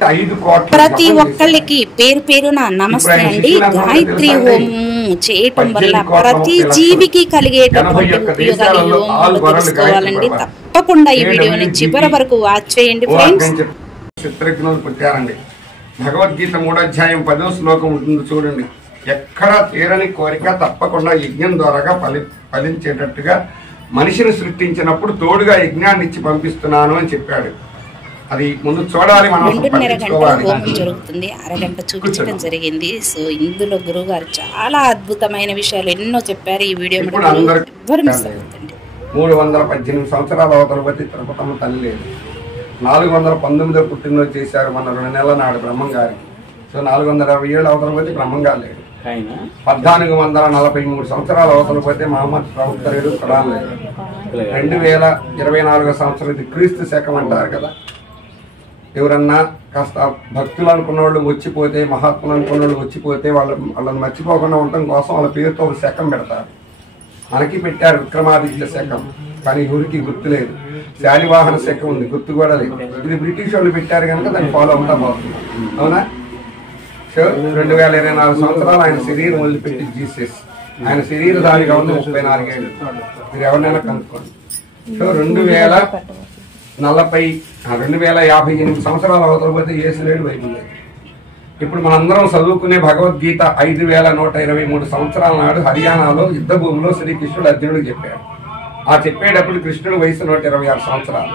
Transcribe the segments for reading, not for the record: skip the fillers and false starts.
ప్రతి ఒక్కళ్ళకి పేరు పేరున నమస్తే అండి. గాయత్రి హోమం చేయటం వల్ల ప్రతి జీవికి కలిగేటటువంటి ఉపయోగాలు తెలుసుకోవాలండి. తప్పకుండా ఈ వీడియోని చివరి వరకు వాచ్ చేయండి ఫ్రెండ్స్. చిత్రజ్ఞులు పుట్టారండి. భగవద్గీత 3వ అధ్యాయం 10వ శ్లోకం ఉంటుంది చూడండి. ఎక్కడ తీరని కోరిక తప్పకుండా యజ్ఞం ద్వారాగా ఫలించేటట్టుగా మనిషిని సృష్టించినప్పుడు తోడుగా యజ్ఞాన్ని ఇచ్చి పంపిస్తున్నాను అని చెప్పాడు. అది ముందు చూడాలి, మనం 2.5 గంటల హోమం జరుగుతుంది. అరగంట చూపించడం జరిగింది. సో ఇందులో గురువు గారు చాలా అద్భుతమైన విషయాలు ఎన్నో చెప్పారు. ఈ వీడియో 318 సంవత్సరాల అవతల బట్టి తిరుపతమ్మ తల్లి లేదు. 419 పుట్టినరోజు చేశారు మన 2 నెలల నాడు బ్రహ్మం గారికి. సో 467 అవతల బట్టి బ్రహ్మం గారు లేడు. 1443 సంవత్సరాల అవతల పోతే మహమ్మద్ ప్రవక్త లేడు, ఖురాన్ లేదు. 2024 సంవత్సరం ఇది క్రీస్తు శకం అంటారు కదా. ఎవరన్నా కాస్త భక్తులు అనుకున్న వాళ్ళు వచ్చిపోతే, మహాత్ములు అనుకున్న వాళ్ళు వచ్చిపోతే వాళ్ళని మర్చిపోకుండా ఉండటం కోసం వాళ్ళ పేరుతో ఒక శకం పెడతారు. మనకి పెట్టారు విక్రమాదిత్య శకం, కానీ ఎవరికి గుర్తు లేదు. శాలివాహన శకం ఉంది, గుర్తు కూడా లేదు. ఇది బ్రిటిష్ వాళ్ళు పెట్టారు కనుక దాన్ని ఫాలో అవుతా పోతుంది. అవునా? సో 2024 సంవత్సరాలు ఆయన శరీరం వదిలిపెట్టి జీసస్, ఆయన శరీరధారిగా ఉంది 34 ఏళ్ళు. మీరు ఎవరినైనా కనుక్కోండి. సో 2058 సంవత్సరాల అవతల పోతే యేసులేడు బైబిల్ లేదు. ఇప్పుడు మనందరం చదువుకునే భగవద్గీత 5123 సంవత్సరాల నాడు హర్యానాలో యుద్ధ భూమిలో శ్రీకృష్ణుడు అర్జునుడికి చెప్పాడు. ఆ చెప్పేటప్పుడు కృష్ణుడు వయసు 126 సంవత్సరాలు.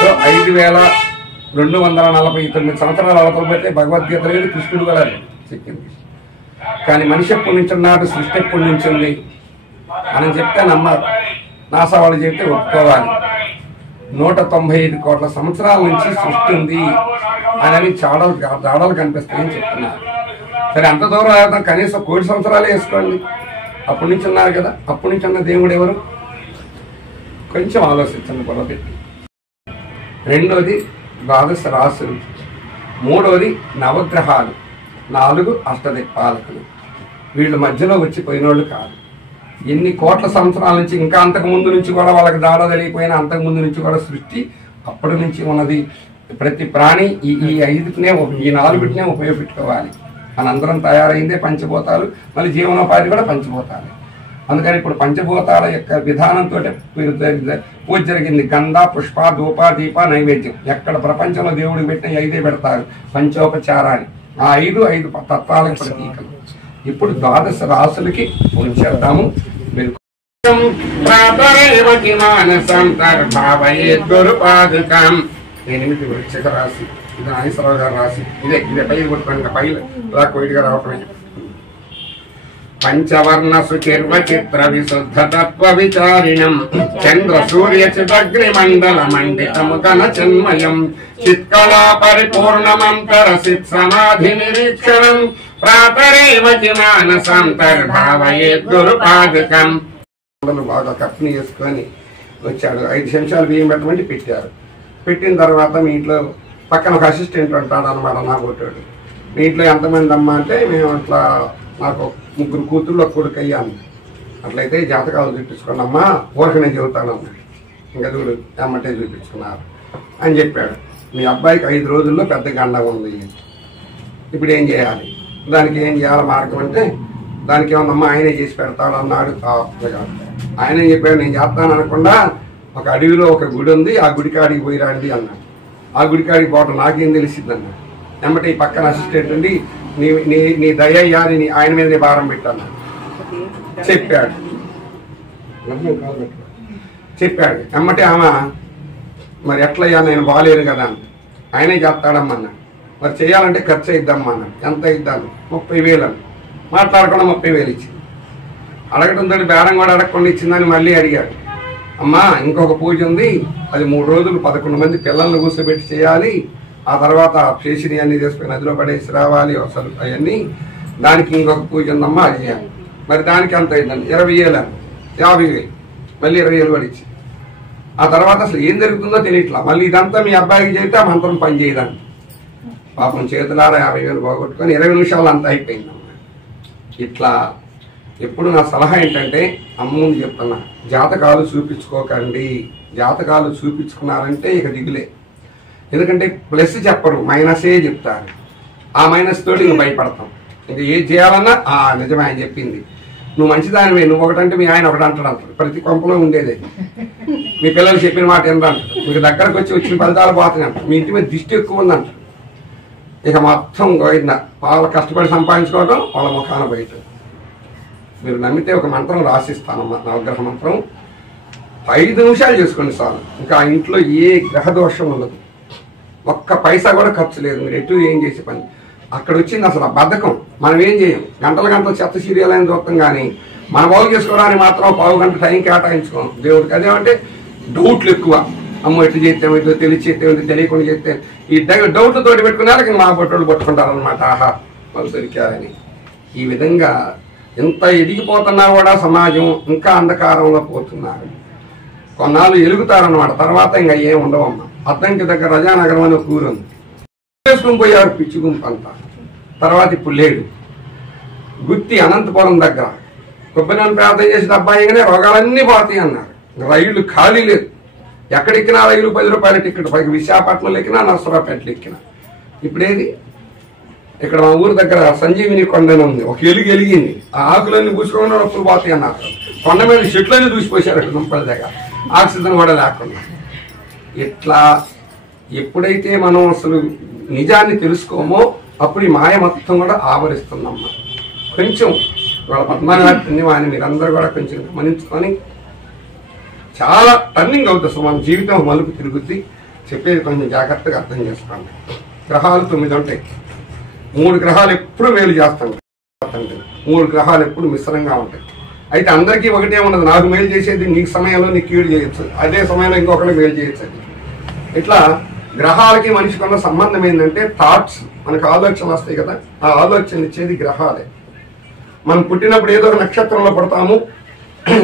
సో 5249 సంవత్సరాల అవతల పోతే భగవద్గీత లేదు, కృష్ణుడు కూడా లేదు చెప్పింది. కానీ మనిషి ఎప్పటి నుంచి ఉన్నాడు, సృష్టి ఎప్పటి నుంచి ఉంది మనం చెప్తే నమ్మారు. నాసా వాళ్ళు చెప్తే ఒప్పుకోవాలి. 195 కోట్ల సంవత్సరాల నుంచి సృష్టి ఉంది అని దాడలు కనిపిస్తాయని చెప్తున్నారు. సరే, అంత దూరం అవుతాం, కనీసం 1 కోటి సంవత్సరాలే వేసుకోండి. అప్పటి నుంచి ఉన్నారు కదా. అప్పటి నుంచి ఉన్న దేవుడు ఎవరు? కొంచెం ఆలోచించండి పొరపెట్టి. రెండోది ద్వాదశ రాశులు, మూడోది నవగ్రహాలు, 4 అష్టదిక్పాలకులు. వీళ్ళ మధ్యలో వచ్చిపోయినోళ్ళు కాదు. ఎన్ని కోట్ల సంవత్సరాల నుంచి, ఇంకా అంతకు ముందు నుంచి కూడా వాళ్ళకి దాడ తెలియకపోయినా అంతకు ముందు నుంచి కూడా సృష్టి అప్పటి నుంచి ఉన్నది. ప్రతి ప్రాణి ఈ 4 ఉపయోగపెట్టుకోవాలి. మనందరం తయారైందే పంచభూతాలు, మళ్ళీ జీవనోపాధి కూడా పంచభూతాలు. అందుకని ఇప్పుడు పంచభూతాల యొక్క విధానంతో పూజ జరిగింది. గంధ, పుష్ప, ధూప, దీప, నైవేద్యం. ఎక్కడ ప్రపంచంలో దేవుడికి పెట్టిన 5 పెడతారు పంచోపచారాన్ని. ఆ 5 తత్వాలకు ప్రతీకలు. ఇప్పుడు ద్వాదశ రాశులకి ఉంచేద్దాము. ఎనిమిది వృశ్చిక రాశి, ఇది నాగేశ్వరరావు గారి రాశి. ఇదే పై కొట్టుకోండి, పైలు ఇలా కోయిడ్గా రావటమే. పంచవర్ణ సుచిర్వ చిత్ర విశుద్ధ తత్వ విచారిణం చంద్ర సూర్య చిదగ్ని మండల మండితము ఘన చిన్మయం చిత్కళా పరిపూర్ణమంతర సిత్ సమాధి నిరీక్షణం ప్రాతరేవ మానసాంతర్భావయేత్ గురుపాదకం. బాగా కప్ని వేసుకొని వచ్చాడు. 5 చెంచాలు బియ్యం పెట్టమంటే పెట్టారు. పెట్టిన తర్వాత మీ ఇంట్లో పక్కన ఒక అసిస్టెంట్ ఉంటాడు అనమాట, నా కొట్టాడు. మీ ఇంట్లో ఎంతమంది అమ్మా అంటే, మేము అట్లా నాకు 3 కూతుళ్ళు 1 కొడుకు అయ్యాను. అట్లయితే జాతకాలు చూపించుకోండి అమ్మా, ఊరికి నేను చెబుతానమ్మా. ఇంకా చూడు అమ్మటే చూపించుకున్నారు అని చెప్పాడు. మీ అబ్బాయికి 5 రోజుల్లో పెద్ద గండం ఉంది. ఇప్పుడు ఏం చేయాలి? దానికి ఏం చేయాలి మార్గం అంటే, దానికి ఏమన్నా ఆయనే చేసి పెడతాడు అన్నాడు. ఆయనే చెప్పాడు, నేను చేస్తాను అనకుండా ఒక అడవిలో ఒక గుడి ఉంది, ఆ గుడికాడికి పోయి రండి అన్నాడు. ఆ గుడికాడికి పోవటం నాకేం తెలిసింది అన్నాడు. ఎమ్మటే ఈ పక్కన అసిస్టెంట్ ఉండి, నీ దయ్యా అని ఆయన మీద భారం పెట్టాను చెప్పాడు. ఎమ్మటే ఆమె, మరి ఎట్లయ్యా నేను బాగాలేను కదా అని. ఆయనే చేస్తాడమ్మా అన్నాడు. మరి చేయాలంటే ఖర్చు అయిద్దమ్మా అన్నాడు. ఎంత అయిద్దాను? 30,000 అని మాట్లాడకుండా 30,000 ఇచ్చింది. అడగడంతో బేరం కూడా అడగకుండా ఇచ్చిందని మళ్ళీ అడిగాడు. అమ్మా, ఇంకొక పూజ ఉంది, అది 3 రోజులు 11 మంది పిల్లల్ని కూర్చోబెట్టి చేయాలి. ఆ తర్వాత చేసినవి అన్ని తీసుకుని నదిలో పడేసి రావాలి అసలు అవన్నీ. దానికి ఇంకొక పూజ ఉందమ్మా, అది చేయాలి. మరి దానికి ఎంత అయిందండి? 20,000 అని. 50,000 మళ్ళీ 20,000 పడిచ్చి. ఆ తర్వాత అసలు ఏం జరుగుతుందో తెలియట్లా. మళ్ళీ ఇదంతా మీ అబ్బాయికి చేస్తే ఆ మంత్రం పని చేయదని పాపం చేతులారా 50,000 పోగొట్టుకొని 20 నిమిషాలు అంతా అయిపోయిందమ్మా. ఇట్లా ఎప్పుడు నా సలహా ఏంటంటే, అమ్మ ముందు చెప్తున్నా, జాతకాలు చూపించుకోకండి. జాతకాలు చూపించుకున్నారంటే ఇక దిగులే. ఎందుకంటే ప్లస్ చెప్పరు, మైనసే చెప్తారు. ఆ మైనస్ తోటి నువ్వు భయపడతాం. ఇంకా ఏది చేయాలన్నా నిజమే ఆయన చెప్పింది, నువ్వు మంచిదానివే, నువ్వు ఒకటంటే మీ ఆయన ఒకటి అంటాడు. ప్రతి కొంపలో ఉండేది. మీ పిల్లలు చెప్పిన మాట ఏంటంటారు, మీకు దగ్గరకు వచ్చిన ఫలితాలు పోతున్నాయి అంటారు, మీ ఇంటి మీద దిష్టి ఎక్కువ ఉందంటారు. ఇక మొత్తం గోయిందా, వాళ్ళ కష్టపడి సంపాదించుకోవడం, వాళ్ళ ముఖాన బయట. మీరు నమ్మితే ఒక మంత్రం రాసిస్తానమ్మా, నవగ్రహ మంత్రం. 5 నిమిషాలు చేసుకోండి చాలు. ఇంకా ఆ ఇంట్లో ఏ గ్రహ దోషం ఉండదు, ఒక్క పైసా కూడా ఖర్చు లేదు. మీరు ఎటు ఏం చేసే పని అక్కడ వచ్చింది అసలు ఆ బద్ధకం. మనం ఏం చేయం, గంటల చెత్త సీరియల్ అయిన చూస్తాం, కానీ మన బాగు చేసుకోవడానికి మాత్రం పావు గంట టైం కేటాయించుకోం దేవుడికి. అదేమంటే డౌట్లు ఎక్కువ, అమ్మ ఎట్లు చేస్తాం, ఇట్లా తెలిసి చేస్తే తెలియకుండా చేస్తే, ఈ డౌట్లు తోటి పెట్టుకున్నారు మా బొట్టోళ్ళు పట్టుకుంటారు అనమాట. ఆహా వాళ్ళు దొరికారని. ఈ విధంగా ఎంత ఎదిగిపోతున్నా కూడా సమాజం ఇంకా అంధకారంలో పోతున్నారు. కొన్నాళ్ళు ఎలుగుతారనమాట, తర్వాత ఇంకా ఏం ఉండవమ్మా. అద్దంకి దగ్గర రజానగరం అని ఒక ఊరు ఉంది, వేసుకుని పోయారు పిచ్చి గుంపు అంతా. తర్వాత ఇప్పుడు లేడు. గుత్తి అనంతపురం దగ్గర కొబ్బరి ప్రార్థన చేసిన అబ్బాయిగానే రోగాలన్నీ పోతాయి అన్నారు. రైళ్లు ఖాళీ లేదు, ఎక్కడెక్కినా రైలు 10 రూపాయల టికెట్. పైకి విశాఖపట్నంలో ఎక్కినా, నర్సరావుపేటలో ఎక్కినా. ఇప్పుడేది ఇక్కడ మా ఊరు దగ్గర సంజీవిని కొండనే ఉంది, ఒక ఎలిగింది. ఆ ఆకులన్నీ పూసుకోకుండా నొప్పులు పోతాయి అన్నారు. కొండ మీద చెట్లన్నీ దూసిపోసారు అక్కడ దుంపల దగ్గర, ఆక్సిజన్ కూడా లేకుండా. ఇట్లా ఎప్పుడైతే మనం అసలు నిజాన్ని తెలుసుకోమో అప్పుడు ఈ మాయ మొత్తం కూడా ఆవరిస్తుందమ్మా. కొంచెం వాళ్ళ పద్మనాభుని వాడిని మీరందరూ కూడా కొంచెం గమనించుకొని చాలా టర్నింగ్ అవుతుంది. అసలు మన జీవితం మలుపు తిరుగుద్ది. చెప్పేది కొంచెం జాగ్రత్తగా అర్థం చేసుకోండి. గ్రహాలు 9 ఉంటాయి. 3 గ్రహాలు ఎప్పుడు మేలు చేస్తాయి, 3 గ్రహాలు ఎప్పుడు మిశ్రంగా ఉంటాయి. అయితే అందరికీ ఒకటే ఉండదు. నాకు మేలు చేసేది నీకు సమయంలో నీకు కీడు చేయొచ్చు, అదే సమయంలో ఇంకొకటి మేలు చేయొచ్చు. ఇట్లా గ్రహాలకి మనిషికి ఉన్న సంబంధం ఏంటంటే థాట్స్, మనకు ఆలోచనలు వస్తాయి కదా, ఆ ఆలోచనలు ఇచ్చేది గ్రహాలే. మనం పుట్టినప్పుడు ఏదో ఒక నక్షత్రంలో పడతాము,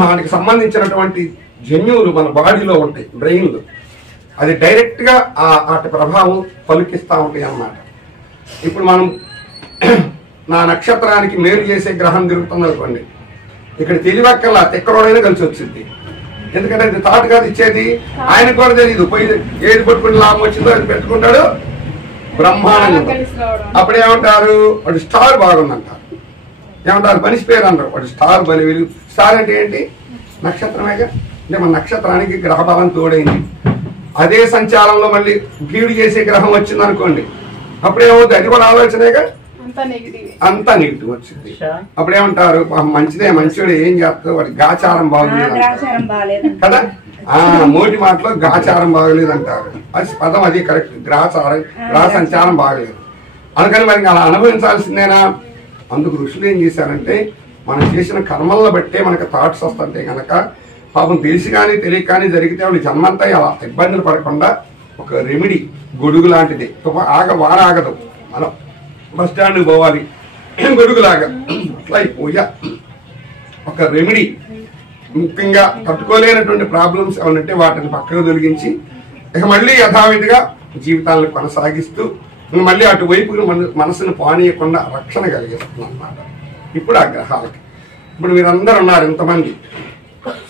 వాటికి సంబంధించినటువంటి జన్యువులు మన బాడీలో ఉంటాయి, బ్రెయిన్లో. అది డైరెక్ట్గా వాటి ప్రభావం పలికిస్తూ ఉంటాయి అన్నమాట. ఇప్పుడు మనం నా నక్షత్రానికి మేలు చేసే గ్రహం తిరుగుతుంది అనుకోండి, ఇక్కడ తెలివక్కల్లా తిక్కరోడైనా కలిసి వచ్చింది. ఎందుకంటే అది థాట్ కాదు ఇచ్చేది, ఆయనకు కూడా తెలియదు. పోయి ఏది పట్టుకుని లాభం వచ్చిందో అది పెట్టుకుంటాడు, బ్రహ్మాండంగా. అప్పుడేమంటారు, వాడు స్టార్ బాగుందంటారు. ఏమంటారు, మనిషి పేరు అంటారు, వాడు స్టార్ బలి వెలుగు. స్టార్ అంటే ఏంటి, నక్షత్రమేగా. అంటే మన నక్షత్రానికి గ్రహబలం తోడైంది. అదే సంచారంలో మళ్ళీ కీడు చేసే గ్రహం వచ్చింది అనుకోండి, అప్పుడేమవుతుంది, అది కూడా ఆలోచనేగా, అంతా నెగిటివ్ వచ్చింది. అప్పుడేమంటారు, మంచిదే, మంచివాడు ఏం చేస్తాడు, వాడి గాచారం బాగలేదు కదా. మోటి మాటలో గాచారం బాగలేదు అంటారు. అది పదం, అది కరెక్ట్. గ్రహ సంచారం బాగలేదు అందుకని మరి అలా అనుభవించాల్సిందేనా. అందుకు ఋషులు ఏం చేశారంటే, మనం చేసిన కర్మలను బట్టే మనకు థాట్స్ వస్తుంటే కనుక పాపం తెలిసి కానీ తెలియక కానీ జరిగితే వాళ్ళు జన్మంతా అలా ఇబ్బందులు పడకుండా ఒక రెమెడీ, గొడుగు లాంటిది. వారాగదు, మనం బస్ స్టాండ్కి పోవాలి గొడుగులాగా, అట్లా పూజ ఒక రెమెడీ. ముఖ్యంగా తట్టుకోలేనటువంటి ప్రాబ్లమ్స్ ఏమంటే వాటిని పక్కకు తొలగించి ఇక మళ్ళీ యథావిధిగా జీవితాలను కొనసాగిస్తూ మళ్ళీ అటువైపు మనసును పానీయకుండా రక్షణ కలిగిస్తుంది అన్నమాట. ఇప్పుడు ఆ గ్రహాలకి ఇప్పుడు మీరందరూ ఉన్నారు ఇంతమంది,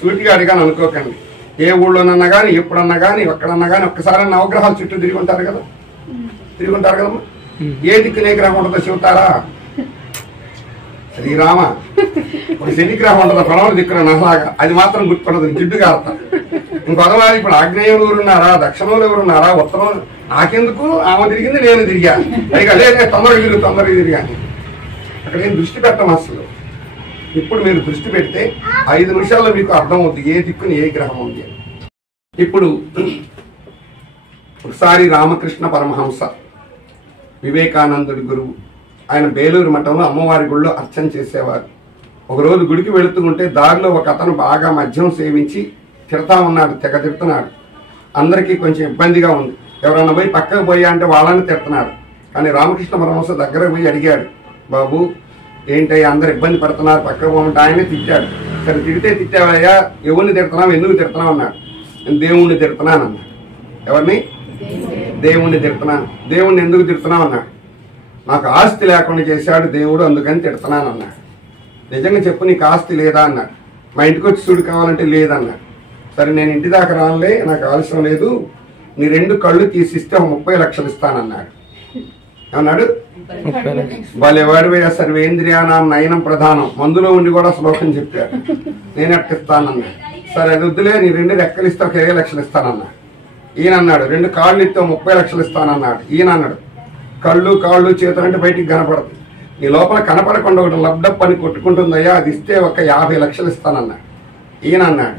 సూటిగా అడిగాను అనుకోకండి. ఏ ఊళ్ళోనన్నా కానీ, ఎప్పుడన్నా కానీ, ఎక్కడన్నా కానీ ఒక్కసారి నవగ్రహాల చుట్టూ తిరిగి ఉంటారు కదమ్మా. ఏ దిక్కునే గ్రహం ఉంటుందో చెబుతారా? శ్రీరామ. ఒక శని గ్రహం ఉంటుందా ప్రణవ దిక్కున నహలాగా, అది మాత్రం గుర్తుపడదు, జిడ్డు కారుతారు. ఇంకొకవారు ఇప్పుడు ఆగ్నేయంలో ఎవరున్నారా, దక్షిణంలో ఎవరున్నారా, ఉత్తరం నాకెందుకు, ఆమె తిరిగింది నేను తిరిగాను, పైగా లేదు తొందరగా తిరిగాను. అక్కడ ఏం దృష్టి పెట్టం అసలు. ఇప్పుడు మీరు దృష్టి పెడితే 5 నిమిషాల్లో మీకు అర్థం అవుతుంది ఏ దిక్కుని ఏ గ్రహం ఉంది. ఇప్పుడు ఒకసారి రామకృష్ణ పరమహంస, వివేకానందుడి గురువు, ఆయన బేలూరు మఠంలో అమ్మవారి గుడిలో అర్చన చేసేవారు. ఒకరోజు గుడికి వెళుతుంటే దారిలో ఒక అతను బాగా మద్యం సేవించి తిడతా ఉన్నాడు, తెగ తిడుతున్నాడు. అందరికీ కొంచెం ఇబ్బందిగా ఉంది. ఎవరన్నా పోయి పక్కకు పోయా అంటే వాళ్ళని తిడుతున్నారు. కానీ రామకృష్ణ పరమహంస దగ్గర పోయి అడిగాడు, బాబు ఏంటయ్యా అందరు ఇబ్బంది పడుతున్నారు, పక్కకు పోమంటే ఆయనే తిట్టాడు. సరే తిడితే తిట్టావయ్యా, ఎవరిని తిడుతున్నావు, ఎందుకు తిడుతున్నావు అన్నాడు. నేను దేవుణ్ణి తిడుతున్నాను అన్నాడు. ఎవరిని? దేవుణ్ణి తిడుతున్నాను. దేవుణ్ణి ఎందుకు తిడుతున్నావు అన్నాడు. నాకు ఆస్తి లేకుండా చేశాడు దేవుడు, అందుకని తిడుతున్నాను అన్నాడు. నిజంగా చెప్పు, నీకు ఆస్తి లేదా అన్నాడు. మా ఇంటికి వచ్చి చూడు కావాలంటే లేదన్నాడు. సరే నేను ఇంటి దాకా రానులే, నాకు ఆలస్యం లేదు, నీ 2 కళ్ళు తీసిస్తే 30 లక్షలు ఇస్తానన్నాడు. ఏమన్నాడు? వాళ్ళెవాడిపోయా సర్వేంద్రియానాం నయనం ప్రధానం, మందులో ఉండి కూడా శ్లోకం చెప్పాడు. నేను ఎట్టిస్తానన్నా. సరే అది వద్దులే, నీ 2 రెక్కలు ఇస్తే 20 లక్షలు ఇస్తానన్నా. ఈయన అన్నాడు 2 కాళ్ళు ఇస్తే 30 లక్షలు ఇస్తానన్నాడు. ఈయన అన్నాడు కాళ్ళు చేతులంటే బయటికి కనపడదు, నీ లోపల కనపడకుండా ఒకటి లబ్డప్ అని కొట్టుకుంటుందయ్యా, అది ఇస్తే 50 లక్షలు ఇస్తానన్నాడు. ఈయన అన్నాడు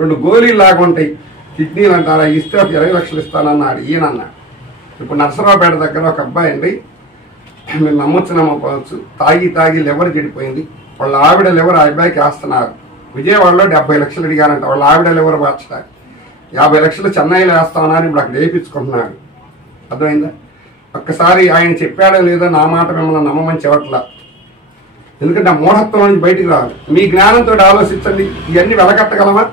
2 గోళీలు లాగా ఉంటాయి కిడ్నీలు అంటారా, ఇస్తే 20 లక్షలు ఇస్తానన్నాడు. ఈయన అన్నాడు. ఇప్పుడు నర్సరావుపేట దగ్గర ఒక అబ్బాయి అండి, మీరు నమ్మొచ్చు నమ్మకపోవచ్చు, తాగి లివర్ చెడిపోయింది. వాళ్ళ ఆవిడ లివర్ ఆ అబ్బాయికి వేస్తున్నారు. విజయవాడలో 70 లక్షలు అడిగారంట వాళ్ళ ఆవిడ లివర్ మార్చడానికి. 50 లక్షలు చెన్నైలో వేస్తామని ఇప్పుడు అక్కడ వేయించుకుంటున్నాడు. అర్థమైందా? ఒక్కసారి ఆయన చెప్పాడో లేదో నా మాట మిమ్మల్ని నమ్మమని చెప్పట్లా, ఎందుకంటే ఆ మూఢత్వం నుంచి బయటికి రావాలి. మీ జ్ఞానంతో ఆలోచించండి. ఇవన్నీ వెలకట్టగలమా?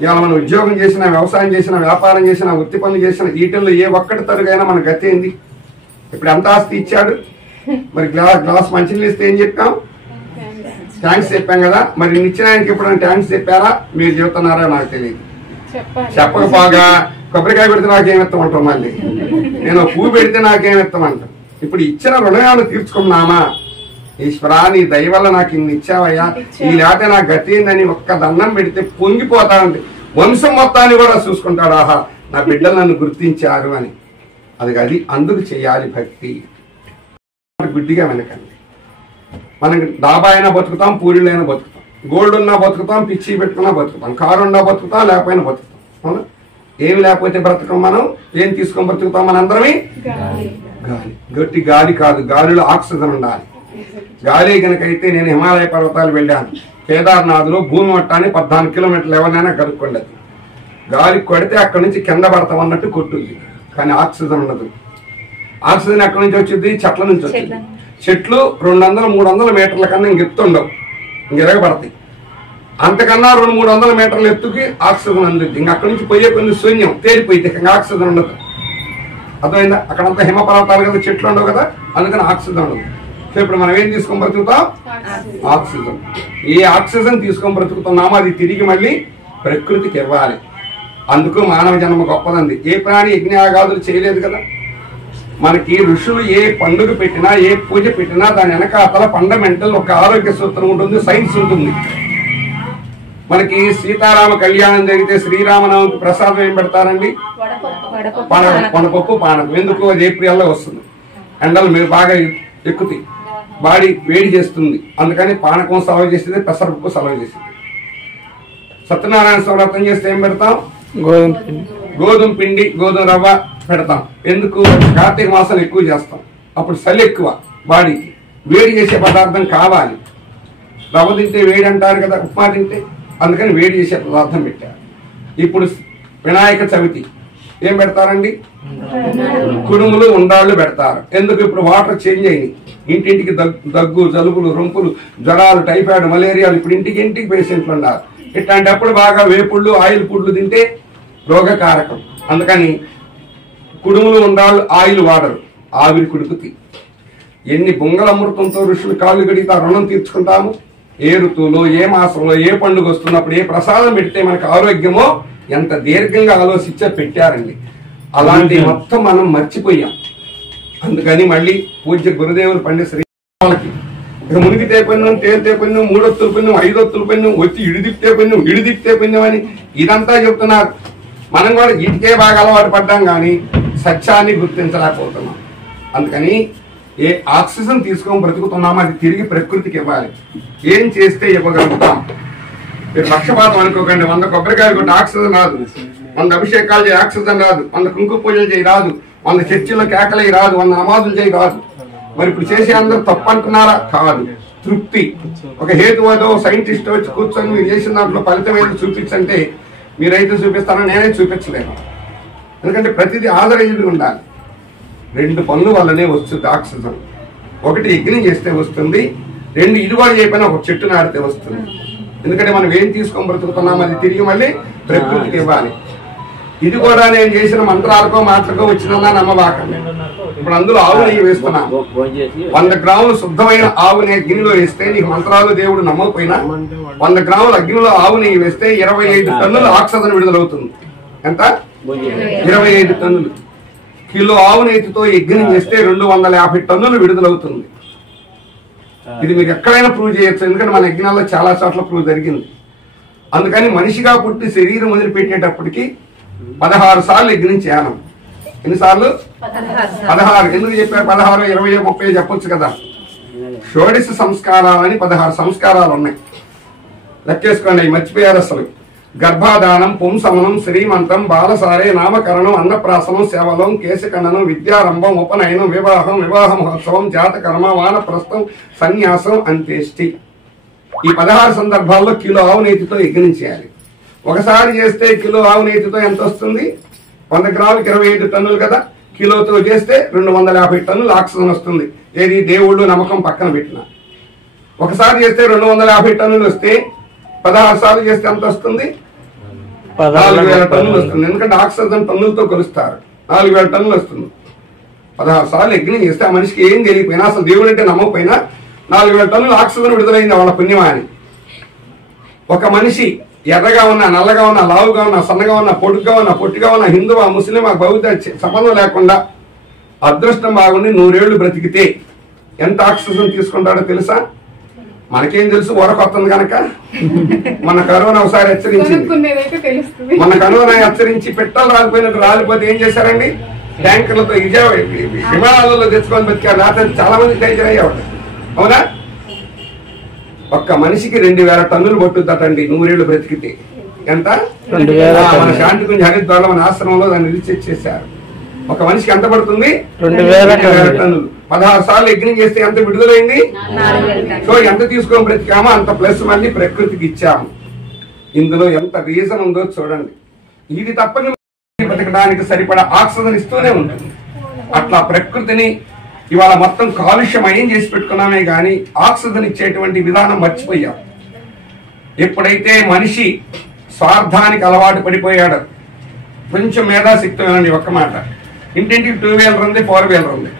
ఇవాళ మనం ఉద్యోగం చేసినా, వ్యవసాయం చేసినా, వ్యాపారం చేసినా, వృత్తి పనులు చేసినా, వీటిల్లో ఏ ఒక్కటి తరుగైనా మన గతి ఏంది? ఇప్పుడు ఎంత ఆస్తి ఇచ్చాడు, మరి గ్లాస్ మంచినీళ్ళు ఇస్తే ఏం చెప్పాం? థ్యాంక్స్ చెప్పాం కదా. మరి ఇచ్చిన ఆయనకి ఎప్పుడైనా థ్యాంక్స్ చెప్పారా? మీరు చెప్తున్నారా నాకు తెలియదు. చెప్పకపోగా కొబ్బరికాయ పెడితే నాకేమెత్తామంటాం, మళ్ళీ నేను పువ్వు పెడితే నాకేమెత్తామంటాం. ఇప్పుడు ఇచ్చిన రుణాలు తీర్చుకున్నామా? ఈశ్వరా నీ దయ వల్ల నాకు ఇన్ని ఇచ్చావయ్యా, ఈ లేకపోతే నా గతి ఏందని ఒక్క దండం పెడితే పొంగిపోతా ఉంది. వంశం మొత్తాన్ని కూడా చూసుకుంటాడు, ఆహా నా బిడ్డలు నన్ను గుర్తించారు అని. అది అందుకు చేయాలి భక్తి. గుడ్డిగా వెనకండి. మనం డాబా అయినా బతుకుతాం, పూరీలు అయినా బతుకుతాం, గోల్డ్ ఉన్నా బతుకుతాం, పిచ్చి పెట్టుకున్నా బతుకుతాం, కారు ఉన్నా బతుకుతాం, లేకపోయినా బతుకుతాం. అవునా? ఏమి లేకపోతే బ్రతకం. మనం ఏం తీసుకొని బ్రతుకుతాం? మనందరమే గాలి. గట్టి గాలి కాదు, గాలిలో ఆక్సిజన్ ఉండాలి. గాలి కనుకైతే నేను హిమాలయ పర్వతాలు వెళ్ళాను, కేదార్నాథ్లో భూమి మట్టాన్ని 14 కిలోమీటర్లు ఎవరినైనా కనుక్కోండి. గాలి కొడితే అక్కడి నుంచి కింద పడతాం అన్నట్టు కొట్టుద్ది, కానీ ఆక్సిజన్ ఉండదు. ఆక్సిజన్ ఎక్కడి నుంచి వచ్చింది? చెట్ల నుంచి వచ్చింది. చెట్లు 200-300 మీటర్ల కన్నా ఇంకెత్తుండవు, ఇంకెరగబడతాయి. అంతకన్నా 200-300 మీటర్ల ఎత్తుకి ఆక్సిజన్ అందుద్ది. ఇంక అక్కడి నుంచి పోయే కొన్ని శూన్యం తేలిపోయింది, ఇంకా ఆక్సిజన్ ఉండదు. అర్థమైందా? అక్కడంతా హిమ పర్వతాలు కదా, చెట్లు ఉండవు కదా, అందుకని ఆక్సిజన్ ఉండదు. సో ఇప్పుడు మనం ఏం తీసుకొని బ్రతుకుతాం? ఆక్సిజన్. ఏ ఆక్సిజన్ తీసుకొని బ్రతుకుతున్నామో అది తిరిగి మళ్ళీ ప్రకృతికి ఇవ్వాలి. అందుకు మానవ జన్మ గొప్పదండి. ఏ ప్రాణి యజ్ఞయాగాదులు చేయలేదు కదా. మనకి ఋషులు ఏ పండుగ పెట్టినా, ఏ పూజ పెట్టినా దాని వెనకాతల ఫండమెంటల్ ఒక ఆరోగ్య సూత్రం ఉంటుంది, సైన్స్ ఉంటుంది. మనకి సీతారామ కళ్యాణం జరిగితే శ్రీరామనవమికి ప్రసాదం ఏం పెడతారండి? వడపప్పు పానకం. ఎందుకు? అది ఏప్రిల్లో వస్తుంది, ఎండలు మీరు బాగా ఎక్కుతాయి, బాడీ వేడి చేస్తుంది, అందుకని పానకం సలవ చేసేది, పెసరపప్పు సలవ చేసేది. సత్యనారాయణ స్వామి వ్రతం చేస్తే ఏం పెడతాం? గోధుమ పిండి, గోధుమ రవ్వ పెడతాం. ఎందుకు? కార్తీక మాసాలు ఎక్కువ చేస్తాం, అప్పుడు చలి ఎక్కువ, బాడీకి వేడి చేసే పదార్థం కావాలి. రవ్వ తింటే వేడి అంటారు కదా, ఉప్మా తింటే, అందుకని వేడి చేసే పదార్థం పెట్టారు. ఇప్పుడు వినాయక చవితి ఏం పెడతారండి? కుడుములు, ఉండాళ్ళు పెడతారు. ఎందుకు? ఇప్పుడు వాటర్ చేంజ్ అయినాయి, ఇంటింటికి దగ్గు, జలుబులు, రొంపులు, జ్వరాలు, టైఫాయిడ్, మలేరియాలు ఇప్పుడు ఇంటికి పేషెంట్లు ఉన్నారు. ఇట్లాంటప్పుడు బాగా వేపుళ్ళు, ఆయిల్ ఫుడ్లు తింటే రోగకారకం. అందుకని కుడుములు, ఉండాళ్ళు, ఆయిల్ వాడరు, ఆవిరి కుడుకుతి. ఎన్ని బొంగల అమృతంతో ఋషులు కాళ్ళు గడిగితే రుణం తీర్చుకుంటాము. ఏ ఋతువులో, ఏ మాసంలో, ఏ పండుగ వస్తున్నప్పుడు ఏ ప్రసాదం పెడితే మనకు ఆరోగ్యమో ఎంత దీర్ఘంగా ఆలోచించే పెట్టారండి. అలాంటి మొత్తం మనం మర్చిపోయాం. అందుకని మళ్ళీ పూజ్య గురుదేవులు పండిత శ్రీరాములకి ఇక మునిగితే పుణ్యం, తేలితే పుణ్యం, 3 ఒత్తుల పుణ్యం, 5 ఒత్తుల పుణ్యం, వచ్చి ఇడిదిప్తే పుణ్యం, ఇడిదిప్తే పుణ్యం అని ఇదంతా చెప్తున్నారు. మనం కూడా ఇటుకే బాగా అలవాటు పడ్డాం, కానీ సత్యాన్ని గుర్తించలేకపోతున్నాం. అందుకని ఏ ఆక్సిజన్ తీసుకొని బ్రతుకుతున్నామో అది తిరిగి ప్రకృతికి ఇవ్వాలి. ఏం చేస్తే ఇవ్వగలుగుతాం? మీరు పక్షపాతం అనుకోకండి. 100 కొబ్బరికాయలు కొట్టి ఆక్సిజన్ రాదు, 100 అభిషేకాలు చేయి ఆక్సిజన్ రాదు, 100 కుంకుమ పూజలు చేయి రాదు, 100 చర్చిల్లో కేకలై రాదు, 100 నమాజులు చేయి రాదు. మరి ఇప్పుడు చేసే అందరూ తప్పు అంటున్నారా? కాదు. తృప్తి. ఒక హేతువాదో సైంటిస్ట్ వచ్చి కూర్చొని మీరు చేసిన దాంట్లో ఫలితం ఏదో చూపించంటే మీరైతే చూపిస్తారని నేనే చూపించలేను. ఎందుకంటే ప్రతిదీ ఆదరేయుడు ఉండాలి. 2 పనుల వల్లనే వస్తుంది ఆక్సిజన్. ఒకటి యజ్ఞం చేస్తే వస్తుంది, 2 ఇది కూడా చేయకపోయినా ఒక చెట్టు నాడితే వస్తుంది. ఎందుకంటే మనం ఏం తీసుకొని బ్రతుకుతున్నాం అది తిరిగి మళ్ళీ ప్రకృతికి ఇవ్వాలి. ఇది కూడా నేను చేసిన మంత్రాలకో మాటలకో వచ్చిందన్నా నమ్మబాకండి. ఇప్పుడు అందులో ఆవు నెయ్యి వేస్తున్నాం. 100 గ్రాములు శుద్ధమైన ఆవు నెయ్యి గిన్నెలో వేస్తే నీకు మంత్రాలు దేవుడు నమ్మకపోయినా 100 గ్రాముల అగ్నిలో ఆవు నెయ్యి వేస్తే 25 టన్నుల ఆక్సిజన్ విడుదలవుతుంది. ఎంత? 25 టన్నులు. కిలో ఆవు నేతితో యజ్ఞం చేస్తే 250 టన్నులు విడుదలవుతుంది. ఇది మీకు ఎక్కడైనా ప్రూవ్ చేయొచ్చు, ఎందుకంటే మన యజ్ఞాల్లో చాలా చోట్ల ప్రూవ్ జరిగింది. అందుకని మనిషిగా పుట్టి శరీరం వదిలిపెట్టేటప్పటికి 16 సార్లు యజ్ఞం చేయాలి. ఎన్నిసార్లు? 16. ఎందుకు చెప్పారు 16, 20, 30 చెప్పొచ్చు కదా. షోడశ సంస్కారాలని 16 సంస్కారాలు ఉన్నాయి. లెక్కేసుకోండి, అవి మర్చిపోయారు అసలు. గర్భాధానం, పుంసమనం, శ్రీమంతం, బాలసారే, నామకరణం, అన్నప్రాసనం, సేవలం, కేశఖండనం, విద్యారంభం, ఉపనయనం, వివాహం, వివాహ మహోత్సవం, జాతకర్మ, వానప్రస్థం, సన్యాసం, అంత్యేష్టి. ఈ 16 సందర్భాల్లో కిలో ఆవు నేతితో యజ్ఞం చేయాలి. ఒకసారి చేస్తే కిలో ఆవు నేతితో ఎంత వస్తుంది? 100 గ్రాములకు 25 టన్నులు కదా. కిలోతో చేస్తే 250 టన్నులు ఆక్సిజన్ వస్తుంది. ఏది? దేవుళ్ళు నమ్మకం పక్కన పెట్టిన. ఒకసారి చేస్తే 250 టన్నులు వస్తే 16 సార్లు చేస్తే ఎంత వస్తుంది? 4000 టన్నులు వస్తుంది. ఎందుకంటే ఆక్సిజన్ టన్నులతో కొలుస్తారు. 4000 టన్నులు వస్తుంది. 16 సార్లు యజ్ఞం చేస్తే ఆ మనిషికి ఏం తెలియకపోయినా, అసలు దేవుడు అంటే నమ్మకపోయినా 4000 టన్నులు ఆక్సిజన్ విడుదలైంది వాళ్ళ పుణ్యమా అని. ఒక మనిషి ఎర్రగా ఉన్నా, నల్లగా ఉన్నా, లావుగా ఉన్నా, సన్నగా ఉన్నా, పొడుగ్గా ఉన్నా, పొట్టిగా ఉన్నా, హిందువా, ముస్లిమా, బౌద్ధ సంబంధం లేకుండా అదృష్టం బాగుండి 100 ఏళ్లు బ్రతికితే ఎంత ఆక్సిజన్ తీసుకుంటాడో తెలుసా? మనకేం తెలుసు, వరకొస్తుంది కనుక. మన కరోనా ఒకసారి హెచ్చరించింది. మన కరోనా హెచ్చరించి పెట్టాలు రాలిపోయినట్టు రాలిపోతే ఏం చేశారండి? ట్యాంకర్లతో విమానాలలో తెచ్చుకొని బతికారు. రాత్రి చాలా మంది టైజర్ అయ్యేవాడు. అవునా? ఒక్క మనిషికి 2000 టన్నులు పట్టుద్దటండి 100 ఏళ్లు బ్రతికితే. ఎంత? మన శాంతి గురించి హరిద్వార్లో మన ఆశ్రమంలో దాన్ని రీసెర్చ్ చేశారు. ఒక మనిషికి ఎంత పడుతుంది? 2000 టన్నులు. 16 సార్లు యజ్ఞం చేస్తే ఎంత విడుదలైంది? సో ఎంత తీసుకొని బ్రతికామో అంత ప్లస్ మళ్ళీ ప్రకృతికి ఇచ్చాము. ఇందులో ఎంత రీజన్ ఉందో చూడండి. ఇది తప్పని బ్రతకడానికి సరిపడా ఆక్సిజన్ ఇస్తూనే ఉంటుంది. అట్లా ప్రకృతిని ఇవాళ మొత్తం కాలుష్యమయం చేసి పెట్టుకున్నామే గాని ఆక్సిజన్ ఇచ్చేటువంటి విధానం మర్చిపోయాం. ఎప్పుడైతే మనిషి స్వార్థానికి అలవాటు పడిపోయాడు, కొంచెం మేధాశక్తి అనండి. ఒక్క మాట, ఇంటింటికి 2 వీలర్ ఉంది, 4 వీలర్ ఉంది.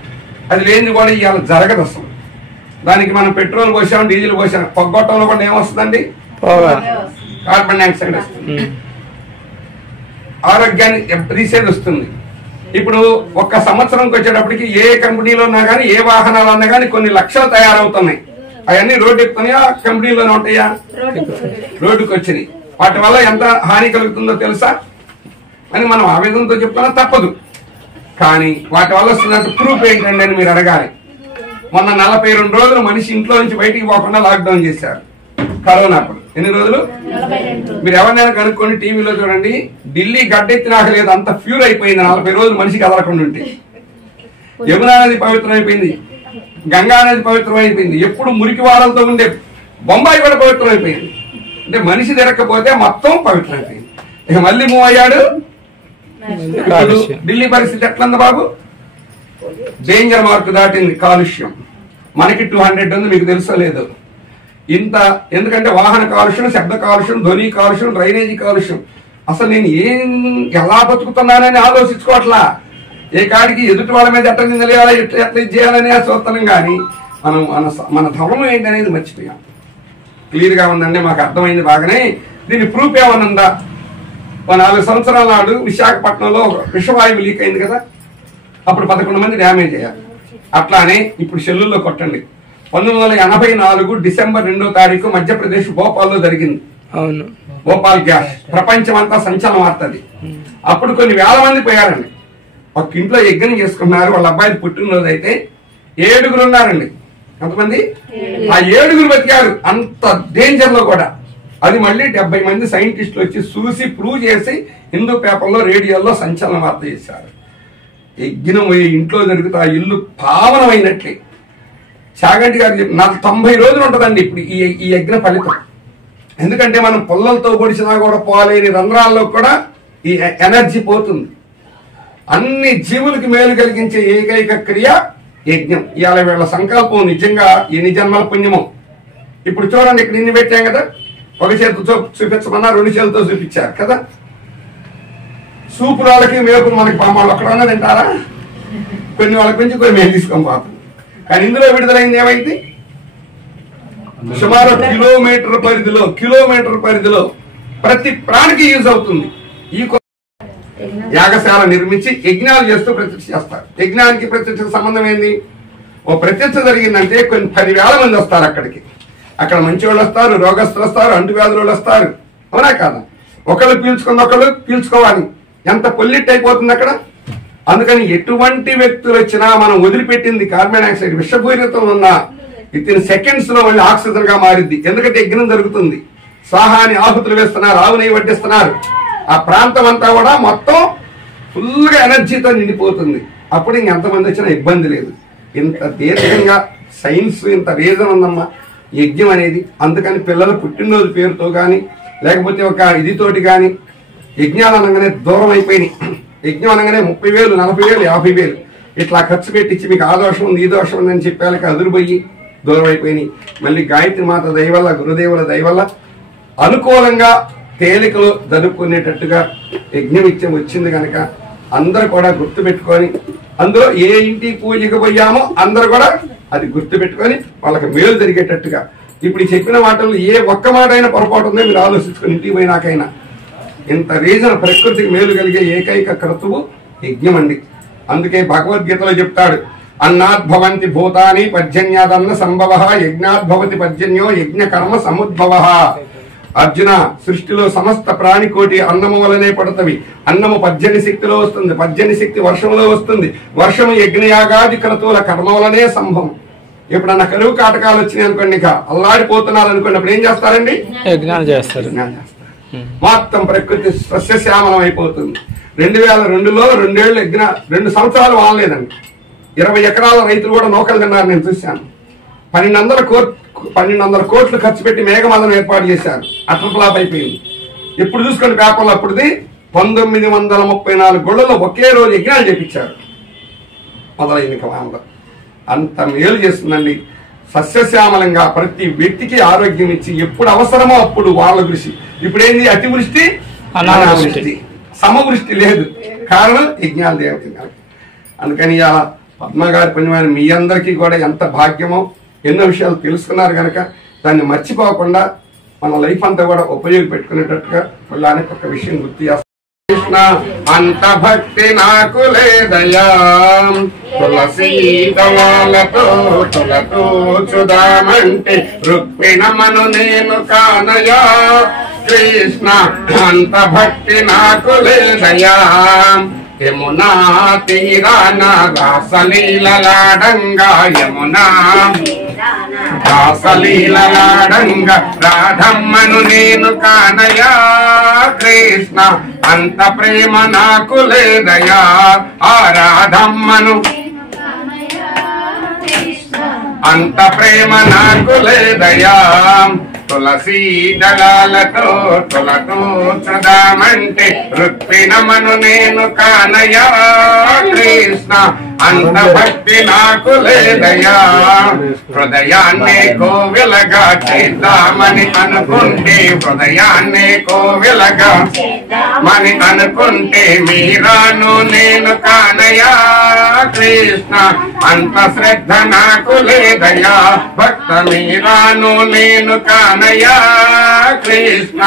అది లేని కూడా ఇవాళ జరగదు అసలు. దానికి మనం పెట్రోల్ పోసాం, డీజిల్ పోసాం, పొగ్గొట్టంలో కూడా ఏమొస్తుందండి? కార్బన్ డైఆక్సైడ్ వస్తుంది. ఆరోగ్యాన్ని ఎబ్రీసేది వస్తుంది. ఇప్పుడు ఒక్క సంవత్సరంకి వచ్చేటప్పటికి ఏ కంపెనీలో ఉన్నా కానీ, ఏ వాహనాలు ఉన్నా కానీ కొన్ని లక్షలు తయారవుతున్నాయి. అవన్నీ రోడ్డు ఎక్కుతున్నాయా, కంపెనీలోనే ఉంటాయా? రోడ్డుకి వచ్చినాయి. వాటి వల్ల ఎంత హాని కలుగుతుందో తెలుసా అని మనం ఆవేదనతో చెప్తున్నా తప్పదు. కానీ వాటి వల్ల వస్తున్నట్టు ప్రూఫ్ ఏంటండి అని మీరు అడగాలి. మొన్న 42 రోజులు మనిషి ఇంట్లో నుంచి బయటికి పోకుండా లాక్డౌన్ చేశారు కరోనా అప్పుడు. ఎన్ని రోజులు? మీరు ఎవరినైనా కనుక్కోండి, టీవీలో చూడండి. ఢిల్లీ గడ్డెత్తినాక లేదు, అంత ఫ్యూర్ అయిపోయింది 40 రోజులు మనిషి కదలకుండా ఉంటే. యమునా నది పవిత్రమైపోయింది, గంగా నది పవిత్రమైపోయింది. ఎప్పుడు మురికి వాడలతో ఉండే బొంబాయి కూడా పవిత్రమైపోయింది. అంటే మనిషి తిరగకపోతే మొత్తం పవిత్రమైపోయింది. ఇక మళ్ళీ మూవ్ అయ్యాడు. ఢిల్లీ పరిస్థితి ఎట్లంది బాబు? డేంజర్ మార్క్ దాటింది కాలుష్యం. మనకి 200 ఉంది, మీకు తెలుసో లేదు. ఇంత ఎందుకంటే వాహన కాలుష్యం, శబ్ద కాలుష్యం, ధ్వని కాలుష్యం, డ్రైనేజీ కాలుష్యం. అసలు నేను ఎలా బతుకుతున్నానని ఆలోచించుకోవట్లా. ఏ కాడికి ఎదుటి వాళ్ళ మీద ఎట్లా నిందలేయాలా, ఎట్లా చేయాలని చూస్తున్నాం. కానీ మనం మన ధర్మం ఏంటనేది మర్చిపోయాం. క్లియర్ గా ఉందండి, మాకు అర్థమైంది బాగానే. దీని ప్రూఫ్ ఏమన్నా ఉందా? 4 సంవత్సరాల నాడు విశాఖపట్నంలో విషవాయువు లీక్ అయింది కదా, అప్పుడు 11 మంది డ్యామేజ్ అయ్యారు. అట్లానే ఇప్పుడు సెల్లుల్లో కొట్టండి. 1984 డిసెంబర్ 2వ తారీఖు మధ్యప్రదేశ్ భోపాల్లో జరిగింది. అవును, భోపాల్ గ్యాస్. ప్రపంచం అంతా సంచలనం వార్తది. అప్పుడు కొన్ని వేల మంది పోయారండి. ఒక ఇంట్లో యజ్ఞం చేసుకున్నారు. వాళ్ళ అబ్బాయిలు పుట్టినరోజు అయితే 7 ఉన్నారండి. ఎంతమంది? ఆ 7 బతికారు. అంత డేంజర్ లో కూడా. అది మళ్ళీ 70 మంది సైంటిస్టులు వచ్చి చూసి ప్రూవ్ చేసి హిందూ పేపర్లో, రేడియోలో సంచలన వార్త చేశారు. యజ్ఞం ఇంట్లో జరుగుతూ ఆ ఇల్లు పావనమైనట్లే. చాగంటి గారు చెప్పి 90 రోజులు ఉంటుందండి ఇప్పుడు ఈ యజ్ఞ ఫలితం. ఎందుకంటే మనం పొల్లలతో పొడిచినా కూడా పోలేని రంధ్రాల్లో కూడా ఈ ఎనర్జీ పోతుంది. అన్ని జీవులకి మేలు కలిగించే ఏకైక క్రియ యజ్ఞం. ఇవాళ వీళ్ళ సంకల్పం నిజంగా ఎన్ని జన్మల పుణ్యమో. ఇప్పుడు చూడండి, ఇక్కడ ఇన్ని పెట్టాం కదా, ఒక చేతితో చూపించమన్నా 2 చేతులతో చూపించారు కదా. సూపులు వాళ్ళకి, మేపులు మనకి పామాలు ఒక్కడన్నా తింటారా? కొన్ని వాళ్ళకి నుంచి కొన్ని మేము తీసుకోం పాపం. కానీ ఇందులో విడుదలైంది ఏమైంది? సుమారు కిలోమీటర్ పరిధిలో ప్రతి ప్రాణికి యూజ్ అవుతుంది. యాగశాల నిర్మించి యజ్ఞాలు చేస్తూ ప్రత్యక్ష చేస్తారు. యజ్ఞానికి ప్రత్యక్ష సంబంధం ఏంది? ఓ ప్రత్యక్ష జరిగిందంటే కొన్ని 10,000 మంది వస్తారు అక్కడికి. అక్కడ మంచి వాళ్ళు వస్తారు, రోగస్తులు వస్తారు, అంటువ్యాధులు వాళ్ళు వస్తారు. అవునా కాదా? ఒకళ్ళు పీల్చుకున్న ఒకళ్ళు పీల్చుకోవాలి. ఎంత పొల్యూట్ అయిపోతుంది అక్కడ. అందుకని ఎటువంటి వ్యక్తులు వచ్చినా మనం వదిలిపెట్టింది కార్బన్ డైఆక్సైడ్ విషపూరితం ఉన్న విత్ సెకండ్స్ లో మళ్ళీ ఆక్సిజన్ గా మారిద్ది. ఎందుకంటే యజ్ఞం జరుగుతుంది. స్వాహాని ఆహుతులు వేస్తున్నారు, ఆవు నెయ్యి వడ్డిస్తున్నారు. ఆ ప్రాంతం అంతా కూడా మొత్తం ఫుల్ గా ఎనర్జీతో నిండిపోతుంది. అప్పుడు ఇంకెంతమంది వచ్చినా ఇబ్బంది లేదు. ఇంత దీర్ఘంగా సైన్స్ ఇంత రీజన్ ఉందమ్మా యజ్ఞం అనేది. అందుకని పిల్లల పుట్టినరోజు పేరుతో కానీ లేకపోతే ఒక ఇదితోటి కానీ యజ్ఞాలు అనగానే దూరం అయిపోయినాయి. యజ్ఞం అనగానే 30,000, 40,000, 50,000 ఇట్లా ఖర్చు పెట్టించి మీకు ఆ దోషం ఉంది ఈ దోషం ఉంది అని చెప్పాలకి అదురుపోయి దూరం అయిపోయినాయి. మళ్ళీ గాయత్రి మాత దయవల్ల, గురుదేవుల దయవల్ల అనుకూలంగా తేలికలో జరుపుకునేటట్టుగా యజ్ఞమిత్యం వచ్చింది కనుక అందరూ కూడా గుర్తు పెట్టుకొని, అందులో ఏ ఇంటి పూజకు పోయామో అందరూ కూడా అది గుర్తు పెట్టుకొని వాళ్ళకి మేలు జరిగేటట్టుగా. ఇప్పుడు చెప్పిన మాటలు ఏ ఒక్క మాట అయినా పొరపాటు ఉందో మీరు ఆలోచించుకొని ఇంటికి పోయినాకైనా ఇంత రీజన్ ప్రకృతికి మేలు కలిగే ఏకైక క్రతువు యజ్ఞం అండి. అందుకే భగవద్గీతలో చెప్తాడు, అన్నాద్భవంతి భూతాని పర్జన్యాదన్న సంభవ యజ్ఞాద్భవతి పర్జన్యో యజ్ఞ కర్మ సముద్భవ. అర్జున, సృష్టిలో సమస్త ప్రాణికోటి అన్నము వలనే పడుతుంది. అన్నము పర్జన్య శక్తిలో వస్తుంది, పర్జన్య శక్తి వర్షంలో వస్తుంది, వర్షము యజ్ఞయాగాది క్రతువుల కర్మ వలనే సంభవం. ఎప్పుడన్నా కరువు కాటకాలు వచ్చినాయి అనుకోండి, ఇక అల్లాడిపోతున్నారు అనుకోండి, అప్పుడు ఏం చేస్తారండి? యజ్ఞాలు చేస్తారు. మొత్తం ప్రకృతి సస్యశ్యామలం అయిపోతుంది. 2002లో 2 ఏళ్ళు యజ్ఞ 2 సంవత్సరాలు వానలేదండి. 20 ఎకరాల రైతులు కూడా నౌకలు తిన్నారు. నేను చూశాను. 1200 కోట్లు ఖర్చు పెట్టి మేఘమదనం ఏర్పాటు చేశారు. అట్ల ఫ్లాప్ అయిపోయింది. ఎప్పుడు చూసుకోండి పేపర్లు, అప్పుడుది 1934 గుళ్ళలో ఒకే రోజు యజ్ఞాలు చేపించారు. మొదలైంది వానలో. అంత మేలు చేస్తుందండి. సస్యశ్యామలంగా ప్రతి వ్యక్తికి ఆరోగ్యం ఇచ్చి ఎప్పుడు అవసరమో అప్పుడు వాళ్ళ కృషి. ఇప్పుడేంది? అతివృష్టి, అనావృష్టి, సమవృష్టి లేదు. కారణం యజ్ఞాలు దేవత. అందుకని ఇలా పద్మ గారి పుణ్యమైన మీ అందరికీ కూడా ఎంత భాగ్యమో, ఎన్నో విషయాలు తెలుసుకున్నారు కనుక దాన్ని మర్చిపోకుండా మన లైఫ్ అంతా కూడా ఉపయోగపెట్టుకునేటట్టుగా మళ్ళీ ఒక విషయం గుర్తు చేస్తాం. కృష్ణ అంత భక్తి నాకు లేదయా, తులసీ దళాలతో తులతో చుదామంటే రుక్మిణమను నేను కానయా. కృష్ణ అంత భక్తి నాకు లేదయా, యమునా తీరాన రాసలీలలాడంగా, యమునా రాసలీలలాడంగా రాధమ్మను నేను కానయా. కృష్ణ అంత ప్రేమ నాకు లేదయా, ఆ రాధమ్మను అంత ప్రేమ నాకు లేదయా. తులసీ దళాలతో తులతో చుదామంటే రుక్మిణమను నేను కానయా. కృష్ణ అంత భక్తి నాకు లేదయా, హృదయాన్ని కోవిలగా చేద్దామని అనుకుంటే, హృదయాన్ని కోవిలగా మని అనుకుంటే మీరాను నేను కానయా. కృష్ణ అంత శ్రద్ధ నాకు లేదయా, భక్త మీరాను నేను కానయా. కృష్ణ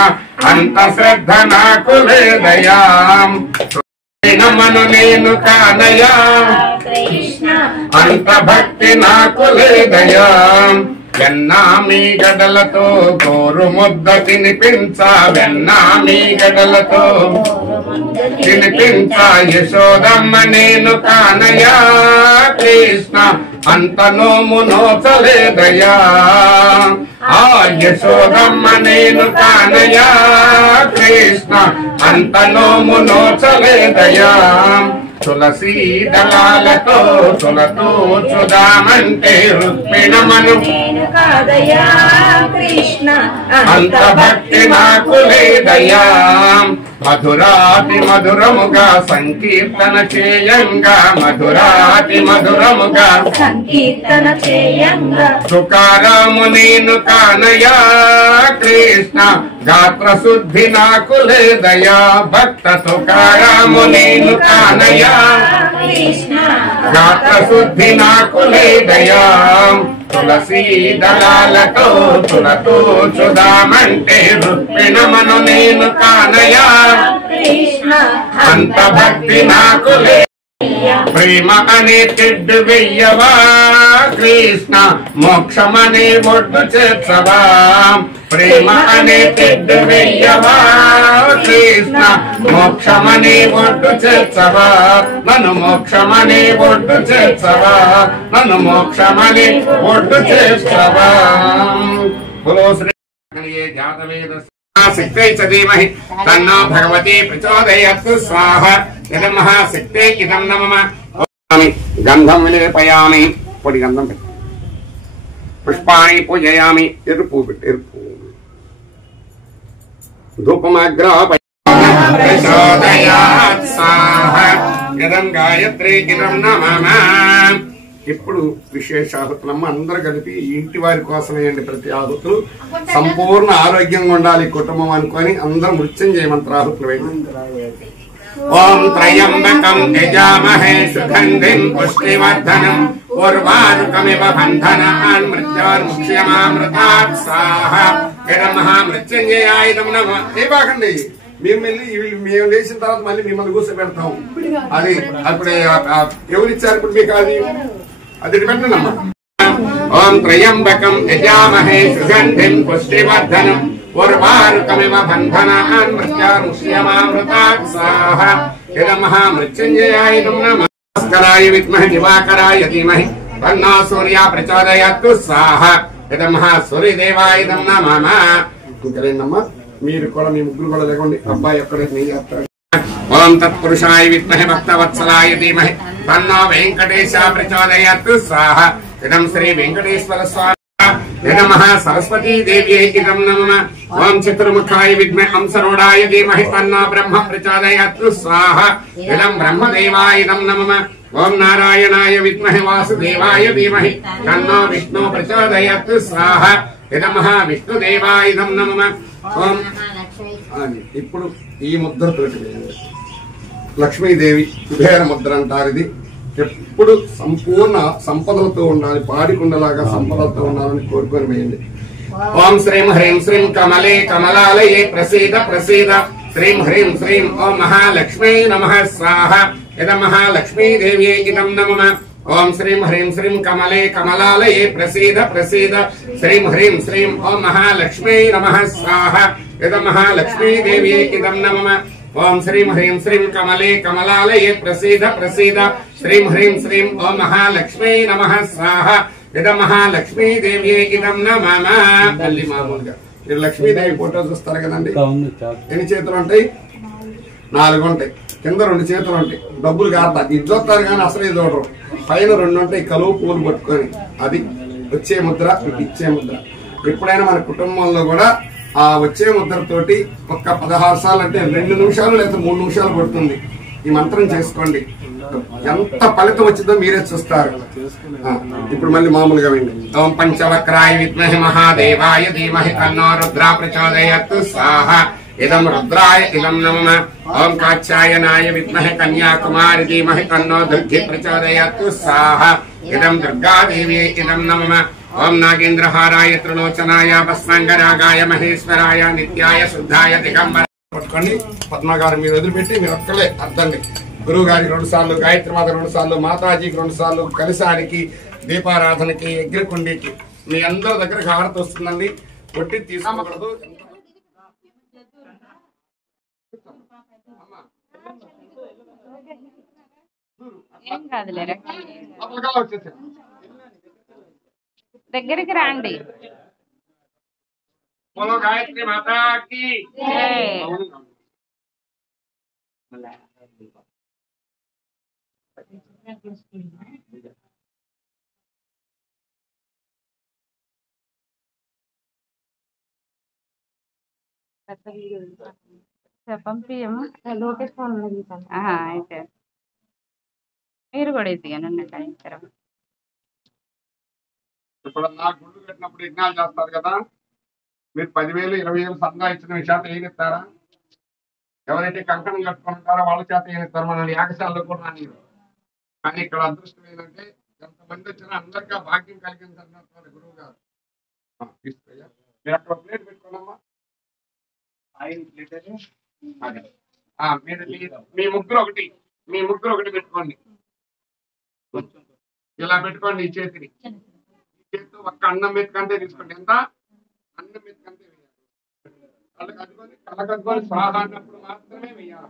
అంత శ్రద్ధ నాకు లేదయా, మను నేను కానయా. అంత భక్తి నాకు లేదయా, వెన్నా మీ గడలతో గోరు ముద్ద తినిపించా, వెన్నా మీ గడలతో తినిపించా యశోదమ్మ నేను కానయా. కృష్ణ అంత నోము నోచలేదయా, ఆ యశోదమ్మ నేను కానయా. కృష్ణ అంత నోము నోచలేదయా, తులసీ దళాలతో తులతో చుదామంటే రుక్మిణమను కాదయా. కృష్ణ అంత భక్తి నాకు లేదయా, మధురాతి మధురముగా సంకీర్తన చేయంగా, మధురాతి మధురముగా సంకీర్తన చేయంగా. తుకారాము నేను కానయా. కృష్ణ గాత్ర శుద్ధి నాకు లేదయా, భక్త తుకారాము నేను కానయా. గాత్ర శుద్ధి నాకు లేదయా, తులసీ దళాలతో తులతో చుదామంటే రుక్మిణమను నేను కానయా. అంత భక్తి నాకు ప్రేమ అనే తెడ్డు వెయ్యవా కృష్ణ మోక్షమనే ఒడ్డు చేర్చవా ప్రేమ అనే తెడ్డు వెయ్యవా కృష్ణ మోక్షమనే ఒడ్డు చేర్చవా నన్ను మోక్షమనే ఒడ్డు చేర్చవా నన్ను మోక్షమనే ఒడ్డు చేర్చవా బోలో శ్రీ జాతవేద శక్తే చ ధీమహి తన్నో భగవతి ప్రచోదయాత్ స్వాహా ఇదం మహాశక్తే ఇదం నమః గంధం విలేపయామి పొడి గంధం పుష్పాణి పూజయామి ఎరుపు ఎరుపు ధూపమగ్రహ ప్రచోదయాత్ స్వాహా ఇదం గాయత్రి ఇదం నమః ఇప్పుడు విశేష ఆహుతులమ్మ అందరు కలిపి ఇంటి వారి కోసమేయండి ప్రతి ఆహుతులు సంపూర్ణ ఆరోగ్యంగా ఉండాలి కుటుంబం అనుకొని అందరూ మృత్యుంజయ మంత్ర ఆహుతులు వేయండి ఓం త్రయంబకం యజామహే సుగంధిం పుష్టివర్ధనం ఉర్వారుకమివ బంధనాన్ మృత్యోర్ముక్ష్యమామృతాత్ స్వాహా ఇదం మహామృత్యుంజయాయ నమః దేవాకండి మేము వెళ్ళి మేము లేచిన తర్వాత మళ్ళీ మిమ్మల్ని కూర్చోబెడతాం అది అప్పుడే ఎవరిచ్చారు ఇప్పుడు మీకు అది పెట్టనమ్మా ఓం త్రయంబకం యజామహే సుగంధిం పుష్టివర్ధనం ఉర్వారుకమివ బంధనాన్ మృత్యోర్ముక్ష్యమామృతాత్ స్వాహా ఇదం మహామృత్యుంజయాయ నమః భాస్కరాయ విద్మహే దివాకరాయ ధీమహి తన్నో సూర్యః ప్రచోదయాత్ స్వాహా ఇదం సూర్యదేవాయ నమః ఇంకలేనమ్మా మీరు కూడా మీ ముగ్గురు కూడా లేకండి అబ్బాయి ఒక్కడే చేస్తాడు ఓం తత్పురుషాయ విద్మహే భక్తవత్సలాయ ధీమహి తన్నో వెంకటేశః ప్రచోదయాత్ స్వాహా ఇదం శ్రీ వెంకటేశ్వర స్వామి ఇదం సరస్వతీ దేవ్యై ఇదం నమః ఓం చతుర్ముఖాయ విద్మహే అంసరూఢాయ ధీమహి తన్నో బ్రహ్మ ప్రచోదయాత్ స్వాహా ఇదం బ్రహ్మదేవాయ ఇదం నమః ఓం నారాయణాయ విద్మహే వాసుదేవాయ ధీమహి తన్నో విష్ణు ప్రచోదయాత్ స్వాహా ఇదం విష్ణుదేవాయ ఇదం నమః ఓం ఇప్పుడు ఈ ముద్రతోటి లక్ష్మీదేవి కుబేర ముద్ర అంటారు. ఇది ఎప్పుడు సంపూర్ణ సంపదలతో ఉండాలి, పాడికుండలాగా సంపదలతో ఉండాలని కోరుకొని వేయండి. ఓం శ్రీం హ్రీం శ్రీం కమలే కమలాలయే ప్రసీద ప్రసీద శ్రీం హ్రీం శ్రీం ఓం మహాలక్ష్మీ నమః స్వాహా ఇదం మహాలక్ష్మీదేవ్యై ఇదం నమః. ఓం శ్రీం హ్రీం శ్రీం కమలే కమలాలయే ప్రసీద ప్రసీద శ్రీం హ్రీం శ్రీం ఓం మహాలక్ష్మీ నమః స్వాహా ఇదం మహాలక్ష్మీదేవ్యై ఇదం నమః. ఓం శ్రీం హ్రీం శ్రీం కమలే కమలాలయే ప్రసీద ప్రసీద శ్రీం హ్రీం శ్రీం ఓం మహాలక్ష్మీ నమః స్వాహా ఇదం మహాలక్ష్మీదేవ్యై ఇదం నమః. మళ్ళీ మామూలుగా మీరు లక్ష్మీదేవి ఫోటో చూస్తారు కదండి, ఎన్ని చేతులు ఉంటాయి? 4 ఉంటాయి. కింద 2 చేతులు ఉంటాయి. డబ్బులు కాదు ఇది చూస్తారు కానీ అసలు ఇది చూడరు. పైన 2 ఉంటాయి కలువు పూలు పట్టుకొని, అది వచ్చే ముద్ర, ఇచ్చే ముద్ర. ఎప్పుడైనా మన కుటుంబంలో కూడా ఆ వచ్చే ముద్రతోటి ఒక్క 16 సార్లు అంటే 2 నిమిషాలు లేదా 3 నిమిషాలు పడుతుంది. ఈ మంత్రం చేసుకోండి, ఎంత ఫలితం వచ్చిందో మీరే చూస్తారు. ఇప్పుడు మళ్ళీ మామూలుగా విండి. ఓం పంచవక్రాయ విద్మహే మహాదేవాయ ధీమహి తన్నో రుద్రా ప్రచోదయాత్ స్వాహా ఇదం రుద్రాయ ఇదం నమః. ఓం కాత్యాయనాయ విద్మహే కన్యాకుమారి ధీమహి తన్నో దుర్గి ప్రచోదయాత్ స్వాహా ఇదం దుర్గాదేవ్యై ఇదం నమః. ఓం నాగేంద్రహారాయ త్రిలోచనాయ భస్మంగరాగాయ మహేశ్వరాయ నిత్యాయ శుద్ధాయ దిగంబర. పట్టుకోండి పద్మగారు మీరు వదిలిపెట్టి మీరు ఒక్కలే అర్థండి. గురువు గారికి 2 సార్లు, గాయత్రి మాత 2 సార్లు, మాతాజీకి 2 సార్లు, కలిసానికి, దీపారాధనకి, యజ్ఞకుండికి మీ అందరి దగ్గరకు హారతి వస్తుందండి. కొట్టి తీసుకోకూడదు. ఏం కాదులేరా, దగ్గరికి రండి. గాయత్రి మాతాకి పంపియము లోకేష్ ఫోన్ అయితే మీరు కూడా ఇదిగానండి. ఇప్పుడు నాకు గుండు కట్టినప్పుడు యజ్ఞాలు చేస్తారు కదా, మీరు 10,000 20,000 సందా ఇచ్చిన విషయాలు ఏం ఇస్తారా? ఎవరైతే కంకణం కట్టుకుంటారో వాళ్ళ చేత ఏం ఇస్తారు? మన యాగశాలలో కూడా రానిరు. కానీ ఇక్కడ అదృష్టం ఏంటంటే ఎంతమంది వచ్చినా అందరికీ భాగ్యం కలిగించారు గురువు గారు. మీరు అక్కడ ప్లేట్ పెట్టుకోనమ్మా. 5 ప్లేట్ మీరు మీ ముగ్గురు ఒకటి పెట్టుకోండి. ఇలా పెట్టుకోండి. ఈ చేతితో ఒక్క అన్నం మెతుకంటే తీసుకోండి. ఎంత అన్నం మెతుకంటే వేయాలి. కళ్ళ కట్టుకొని స్వాహ అన్నప్పుడు మాత్రమే వేయాలి.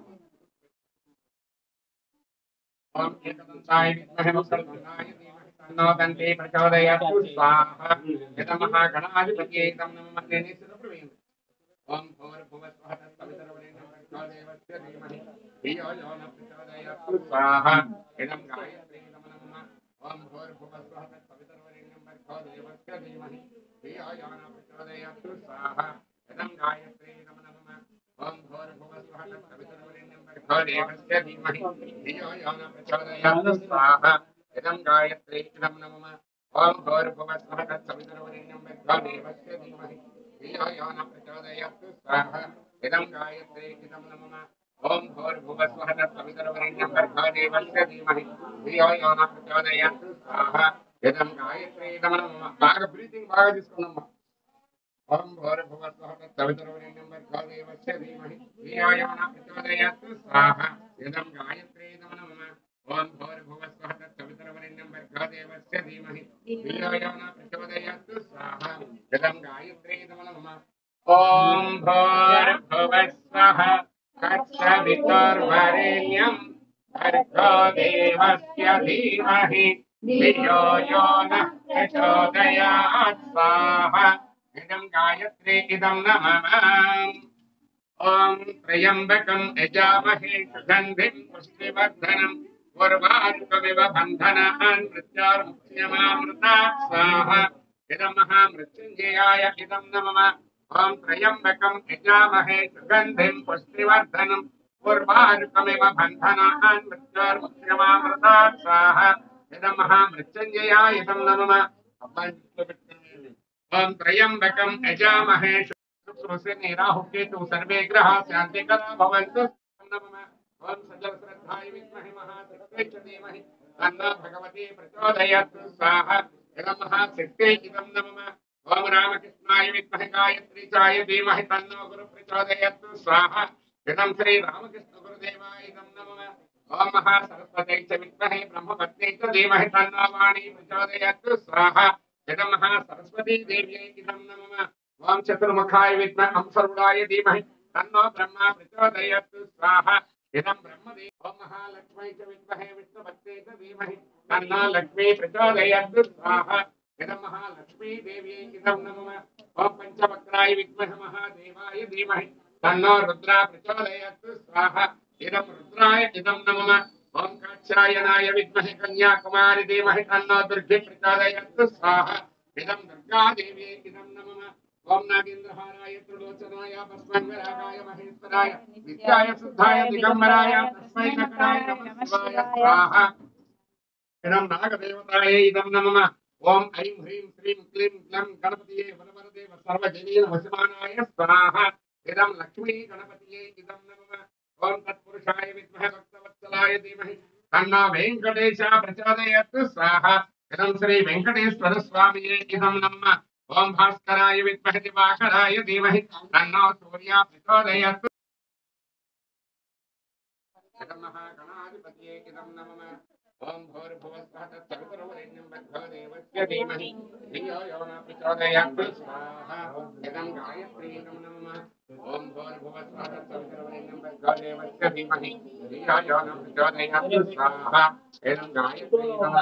బాగా బ్రీతింగ్ బాగా తీసుకున్నామ్మా. ఓం భూర్భువస్వః తత్సవితుర్వరేణ్యం భర్గో దేవస్య ధీమహి ధియో యో నః ప్రచోదయాత్ స్వాహా ఇదం గాయత్రీ నమః. ఓం భూర్భువస్వః తత్సవితుర్వరేణ్యం భర్గో దేవస్య ధీమహి ధియో యో నః ప్రచోదయాత్ స్వాహా ఇదం గాయత్రీ నమః. ఓం భూర్భువస్వః తత్సవితుర్వరేణ్యం భర్గో దేవస్య ధీమహి ధియో యో నః ప్రచోదయాత్ స్వాహా इदं गायत्री इदं नमः. ओम त्र्यंबकं यजामहे सुगंधिं पुष्टिवर्धनं उर्वारुकमिव बन्धनान् मृत्योर्मुक्त्यमामृतात् स्वाहा इदं महामृत्युञ्जयाय इदं नमः. ओम त्र्यंबकं यजामहे सुगंधिं पुष्टिवर्धनं उर्वारुकमिव बन्धनान् मृत्योर्मुक्त्यमामृतात् स्वाहा इदं महामृत्युञ्जयाय इदं नमः. ओम त्र्यंबकं यजामहे शुश्रूषे राहुकेतु सर्वे ग्रहाः शान्तिकरा भवन्तु नमः. ओम सजल श्रद्धाय विद्महे महाशक्त्यै च धीमहि तन्नो भगवती प्रचोदयात् स्वाहा इदं महाशक्त्यै इदं नमः. ओम रामकृष्णाय विद्महे गायत्री चाय धीमहि तन्नो गुरु प्रचोदयात् स्वाहा इदं श्री रामकृष्ण गुरुदेवाय इदं नमः. ओम महासरस्वत्यै च विद्महे ब्रह्मपत्न्यै च धीमहि तन्नो वाणी प्रचोदयात् स्वाहा इदं सरस्वती देव्यै इदं नमः. ओम चतुर्मुखाय विद्महे अंसरूढाय धीमहि तन्नो ब्रह्मा प्रचोदयात् स्वाहा इदं ब्रह्मदेव. ओम महालक्ष्मी च विद्महे विष्णुपत्न्यै च धीमहि तन्नो लक्ष्मी प्रचोदयात् स्वाहा इदं महालक्ष्मी देव्यै इदं नमः. ओम पंचवक्त्राय विद्महे महादेवाय धीमहि तन्नो रुद्रा प्रचोदयात् स्वाहा इदं रुद्राय इदं नमः. ओम कात्यायनाय विद्महे कन्याकुमारी धीमहि तन्नो दुर्गे प्रचोदयात् स्वाहा इदं दुर्गा देव्यै इदं नमः. ओम नागेन्द्रहाराय त्रिलोचनाय भस्मन्वरागाय महेश्वराय नित्याय शुद्धाय दिगंबराय तस्मै नकाय नमः शिवाय स्वाहा इदं नागदेवताय इदं नमः. ओम ऐं ह्रीं श्रीं क्लीं ग्लं गणपतिये वरवरदे सर्वजनीन वशमानाय स्वाहा इदं लक्ष्मी गणपतिये इदं नमः. ओम तत्पुरुषाय विद्महे भक्तवत्सलाय धीमहि तन्नो वेंकटेश प्रचोदयात् स्वाहा इदं श्री वेंकटेश्वर स्वामिये इदं नमः. ओम भास्कराय विद्महे दिवाकराय धीमहि तन्नो सूर्य प्रचोदयात् इदं महागणाधिपतये इदं नमः. ओम भूर्भुवस्वः तत्सवितुर्वरेण्यं भर्गो देवस्य धीमहि धियो यो नः प्रचोदयात् स्वाहा इदं गायत्री नमः. ओम भूर्भुवस्वः तत्सवितुर्वरेण्यं भर्गो देवस्य धीमहि धियो यो नः प्रचोदयात् स्वाहा इदं गायत्री नमः.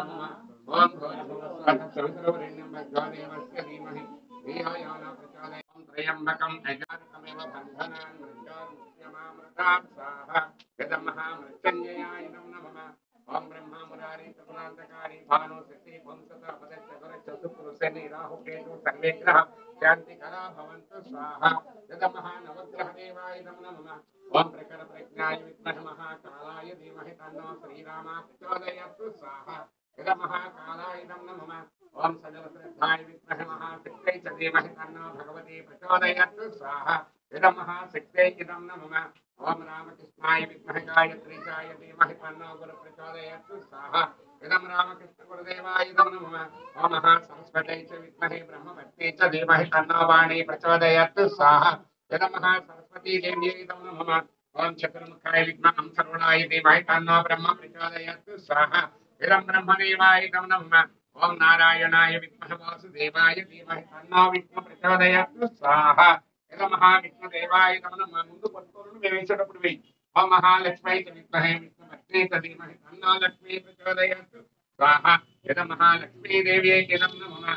ओम भूर्भुवस्वः तत्सवितुर्वरेण्यं भर्गो देवस्य धीमहि धियो यो नः प्रचोदयात् त्र्यंबकं यजामहे बन्धनान् मृत्योर्मुक्त्यमामृतात् स्वाहा इदं महामृत्युञ्जयाय नमः. ओम ब्रह्मा मुरारी त्रिपुरांतकारी भानु शक्ति वंशता पदच्च गुरच्च सुपुरुषेणि राहुकेतु सर्वे ग्रहाः शान्तिकरा भवन्तु स्वाहा इदं महानवग्रह देवाय नमः. ओम प्रकर प्रज्ञाय विद्महे महाकालाय धीमहि तन्नो श्रीरामः प्रचोदयात् स्वाहा इदं महाकालाय नमः. ओम सजल श्रद्धाय विद्महे महाशक्त्यै च धीमहि तन्नो भगवती प्रचोदयात् स्वाहा इदं महाशक्त्यै इदं नमः. ओम रामकृष्णाय विद्महे गायत्री चाय धीमहि तन्नो गुरु प्रचोदयात् स्वाहा इदं रामकृष्ण गुरुदेवाय इदं नमः. ओम महासरस्वत्यै च विद्महे ब्रह्मपत्न्यै च धीमहि तन्नो वाणी प्रचोदयात् स्वाहा इदं महासरस्वती देव्यै इदं नमः. ओम चतुर्मुखाय विद्महे सर्वणाय धीमहि तन्नो ब्रह्म प्रचोदयात् स्वाहा इदं ब्रह्मदेवाय नमः ओम नारायणाय विद्महे वासुदेवाय धीमहि तन्नो विष्णु प्रचोदयात् स्वाहा इदं महाविष्णुदेवाय नमः ముందు పట్టుకోను వేసేటప్పుడు వేయి ఓం మహాలక్ష్మీ విద్మహే విష్ణుమత్తే धीमहि तन्नो लक्ष्मी प्रचोदयात् स्वाहा इदं महालक्ष्मी देव्यै नमः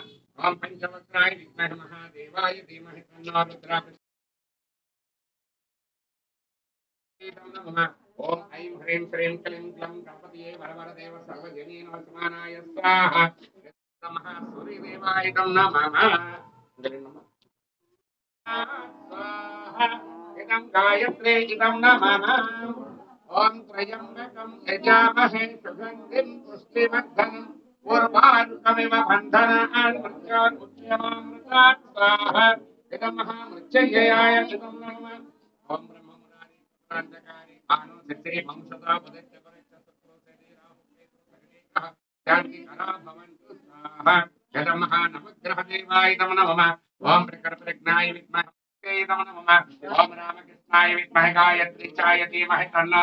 ओम पंचवक्त्राय विद्महे महादेवाय धीमहि तन्नो रुद्रा ओम ऐं ह्रीं श्रीं क्लीं क्लं गणपतये वरवरदेव सर्वजनीन वसमानाय स्वाहा नमः सूर्यदेवाय नमः स्वाहा इदं गायत्रे इदं नमः ओम त्र्यंबकं यजामहे सुगन्धिं पुष्टिवर्धनं उर्वारुकमिव बन्धनान् मृत्योर्मुच्यमामृतात् स्वाहा इदं महामृत्युंजयाय इदं नमः ओम ब्रह्ममुरारी आनो सिद्धि वंशदा पदच्च परच्च सत्रोसेति राहु केतु शांति करा भवन्तु स्वाहा यदं महानवग्रह देवाय नमः ओम प्रकटप्रज्ञाय विद्महे नमः ओम रामकृष्णाय विद्महे गायत्री चाय धीमहि तन्नो